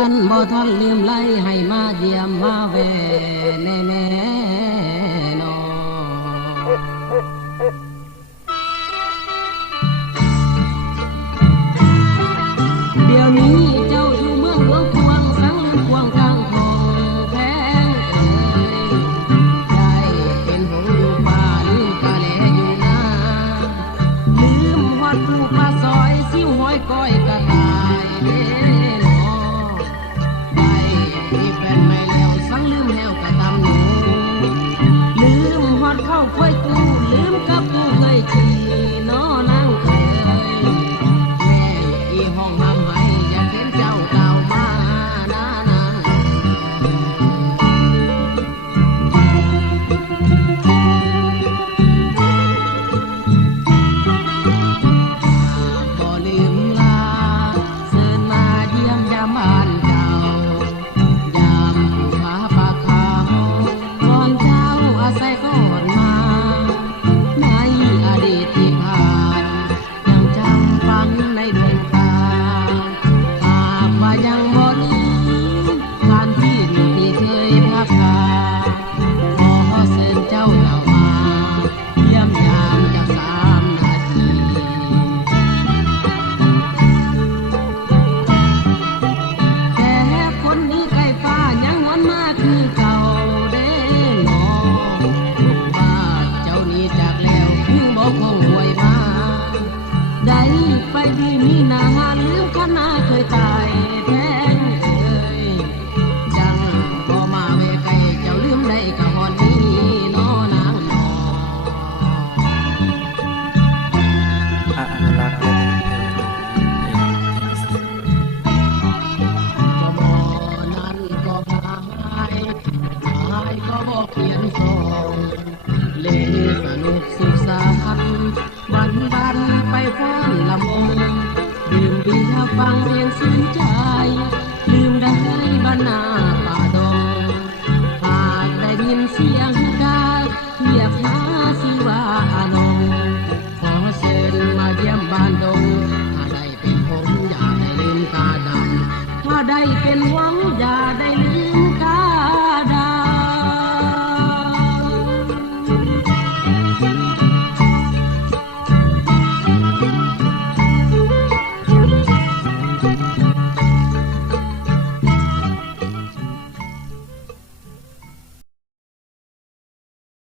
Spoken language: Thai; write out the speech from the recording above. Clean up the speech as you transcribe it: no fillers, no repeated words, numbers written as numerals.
ขันบ่ทันลืมไล่ให้มาเยี่ยมมาแวในแม่นอเดี๋ยวนี้เจ้าอยู่เมืองหลวงควงสังลืมควงกลางทองแพงเอ่ยได้เป็นหงอยู่ป่าลืมกะแลอยู่นาลืมฮอดปูปลาซอยซิวหอยก้อยกะตายเด้นอได้มีแฟนไม่แล้วสังลืมแล้วกะตำหนูลืมฮอดเข้าค่อยตู้ลืมกับตู้เคยขี่น้อนางเคยแม่อีห้องห้ำให้อยากเห็นเจ้าเต่ามาหน้านางบ่ลืมลาเชิญมาเยี่ยมยามบ้านเจ้ายามผู้ผาปากขาวก่อนเช้าอาศัยก่อนมาในอดีตที่ผ่านยังจำฝันในดวงตาหากว่ายังบ่ลืมผ่านที่อยู่ที่เคยพักพาขอเชิญเจ้ามาเยี่ยมยามจาก3 นาทีแต่คนนี้ไกลฟ้ายังวนมาคือเก่าเด้นอบ้านเจ้านี้จากแล้วยังบ่คงหวยมาได้ไปดีมีหน้าลืมคณะเคยตายแพงเอ่ยจังบ่มาเวไกลเจ้าลืมได้กะฮอดนี้น้อนางนอ อนุรักษ์และเพลงก็บ่นั้นก็หายก็บ่เขียนส่งเล่นสนุกสุขสันต์บันไปฟ้อนลำวงดื่มเบียร์ฟังเพลงชื่นใจลืมได้บ้านนา